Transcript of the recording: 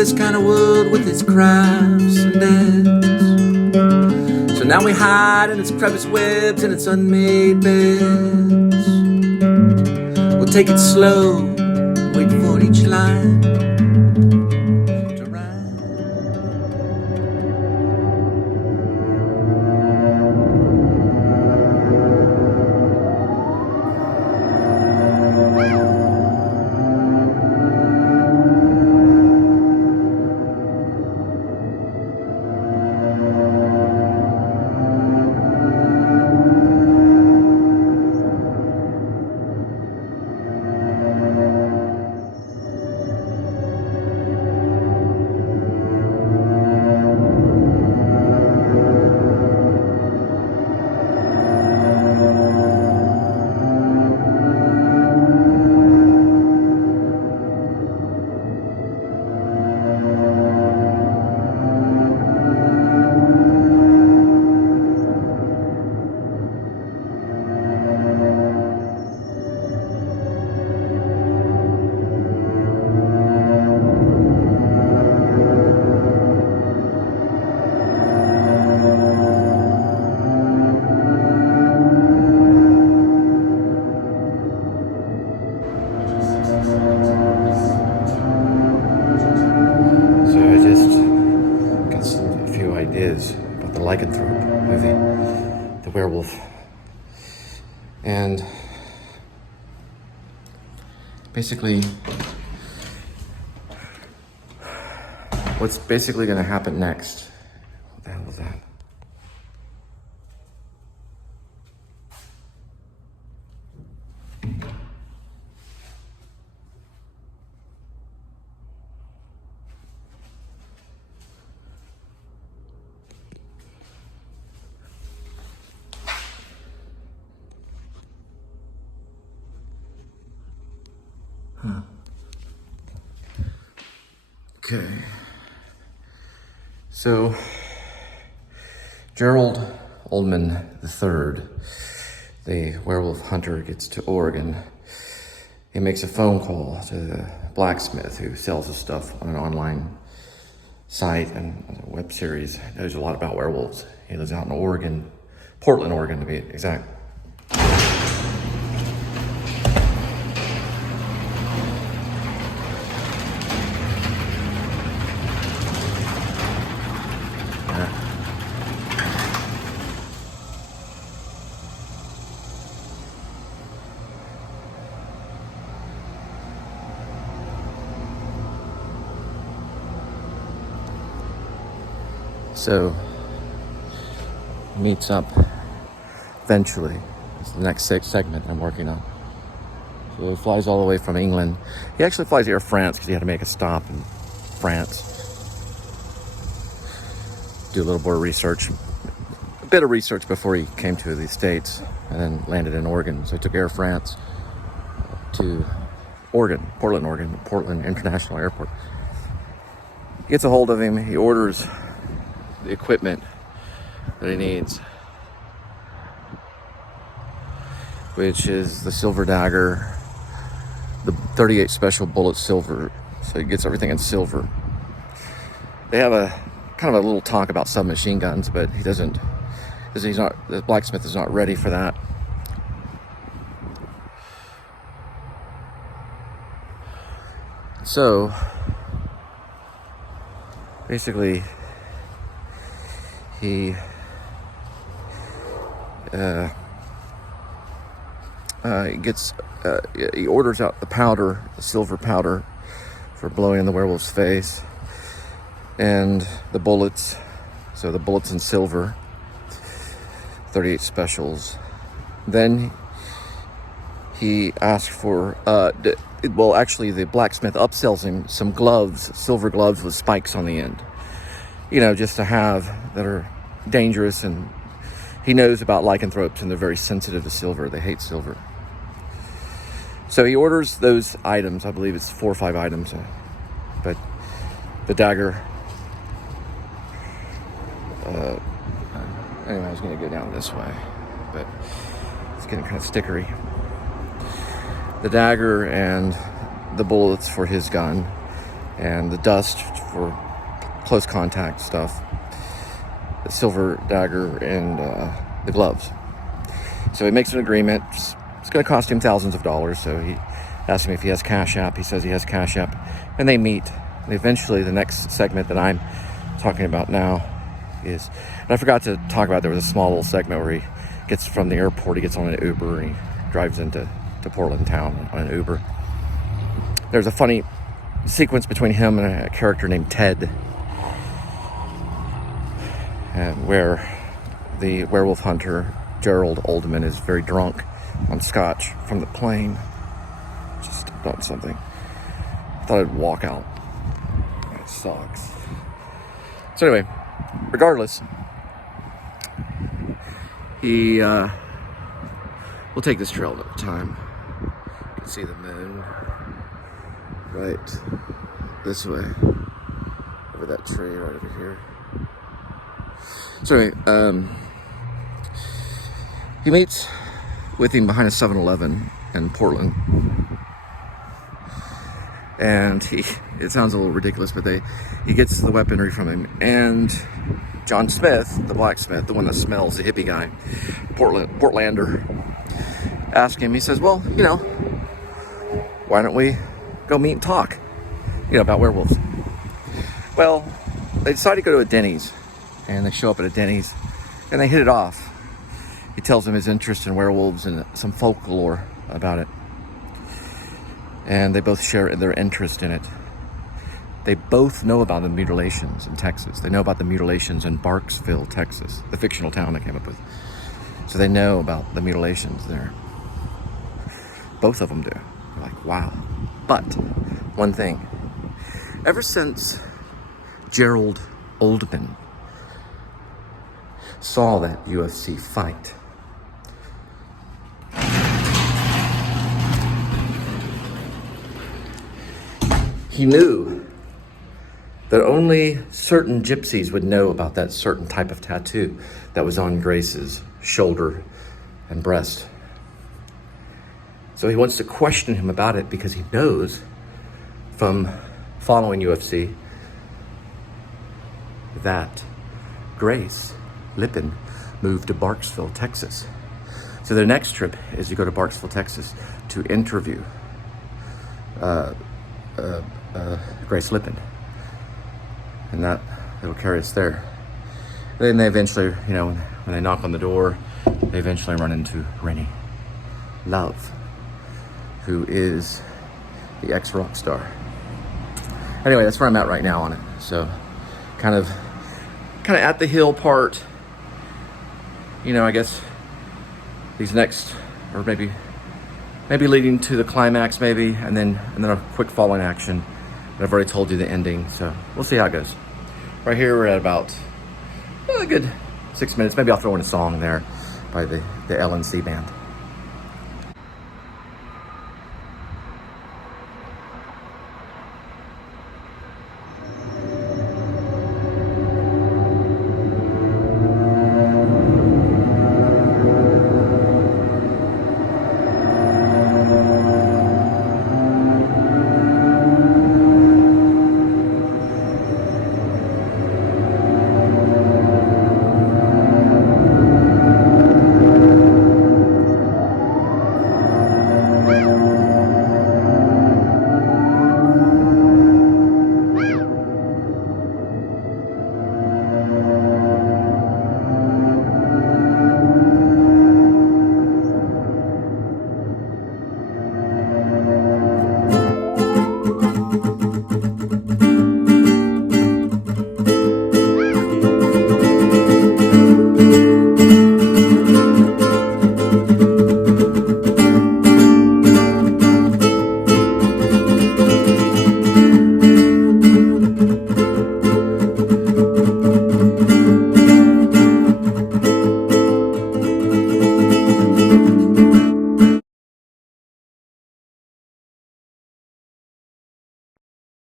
this kind of world with its crafts and deaths. So now we hide in its crevice webs and its unmade beds. We'll take it slow, wait for each line to rhyme. About the lycanthrope movie, the werewolf, and basically what's basically going to happen next. What the hell was that? Okay. So, Gerald Oldman the III, the werewolf hunter, gets to Oregon. He makes a phone call to the blacksmith who sells his stuff on an online site and a web series. He knows a lot about werewolves. He lives out in Oregon, Portland, Oregon to be exact. So, meets up eventually. It's the next segment I'm working on. So he flies all the way from England. He actually flies Air France because he had to make a stop in France. Do a little more research, a bit of research before he came to the States, and then landed in Oregon. So he took Air France to Oregon, Portland International Airport. He gets a hold of him. He orders the equipment that he needs, which is the silver dagger, the 38 special bullet silver. So he gets everything in silver. They have a kind of a little talk about submachine guns, but the blacksmith is not ready for that. So basically he he orders out the powder, the silver powder, for blowing in the werewolf's face, and the bullets. So the bullets in silver, 38 specials. Then he asks for actually the blacksmith upsells him some gloves, silver gloves with spikes on the end. Just to have, that are dangerous, and he knows about lycanthropes and they're very sensitive to silver. They hate silver. So he orders those items. I believe it's 4 or 5 items, but the dagger. Anyway, I was going to go down this way, but it's getting kind of stickery. The dagger and the bullets for his gun, and the dust for close contact stuff, the silver dagger, and the gloves. So he makes an agreement. It's going to cost him thousands of dollars. So he asks him if he has Cash App. He says he has Cash App, and they meet. And eventually, the next segment that I'm talking about now is, and I forgot to talk about, there was a small little segment where he gets from the airport, he gets on an Uber, and he drives into Portland town on an Uber. There's a funny sequence between him and a character named Ted, and where the werewolf hunter, Gerald Oldman, is very drunk on scotch from the plane. Just stepped on something. Thought I'd walk out. It sucks. So anyway, regardless, he we'll take this trail another time. You can see the moon right this way, over that tree right over here. So anyway, he meets with him behind a 7-Eleven in Portland. And it sounds a little ridiculous, but he gets the weaponry from him. And John Smith, the blacksmith, the one that smells, the hippie guy, Portlander, asks him, he says, well, why don't we go meet and talk, about werewolves? Well, they decide to go to a Denny's, and they show up at a Denny's, and they hit it off. He tells him his interest in werewolves and some folklore about it. And they both share their interest in it. They both know about the mutilations in Texas. They know about the mutilations in Barksville, Texas, the fictional town I came up with. So they know about the mutilations there. Both of them do. They're like, wow. But one thing, ever since Gerald Oldman saw that UFC fight, he knew that only certain gypsies would know about that certain type of tattoo that was on Grace's shoulder and breast. So he wants to question him about it because he knows from following UFC that Grace Lippin moved to Barksville, Texas. So their next trip is to go to Barksville, Texas to interview Grace Lippin, and that it'll carry us there. Then they eventually, when they knock on the door, they eventually run into Rennie Love, who is the ex-rock star. Anyway, that's where I'm at right now on it. So, kind of at the hill part. I guess these next, or maybe leading to the climax, maybe, and then a quick following action. I've already told you the ending, so we'll see how it goes. Right here, we're at about a good 6 minutes. Maybe I'll throw in a song there by the LNC band.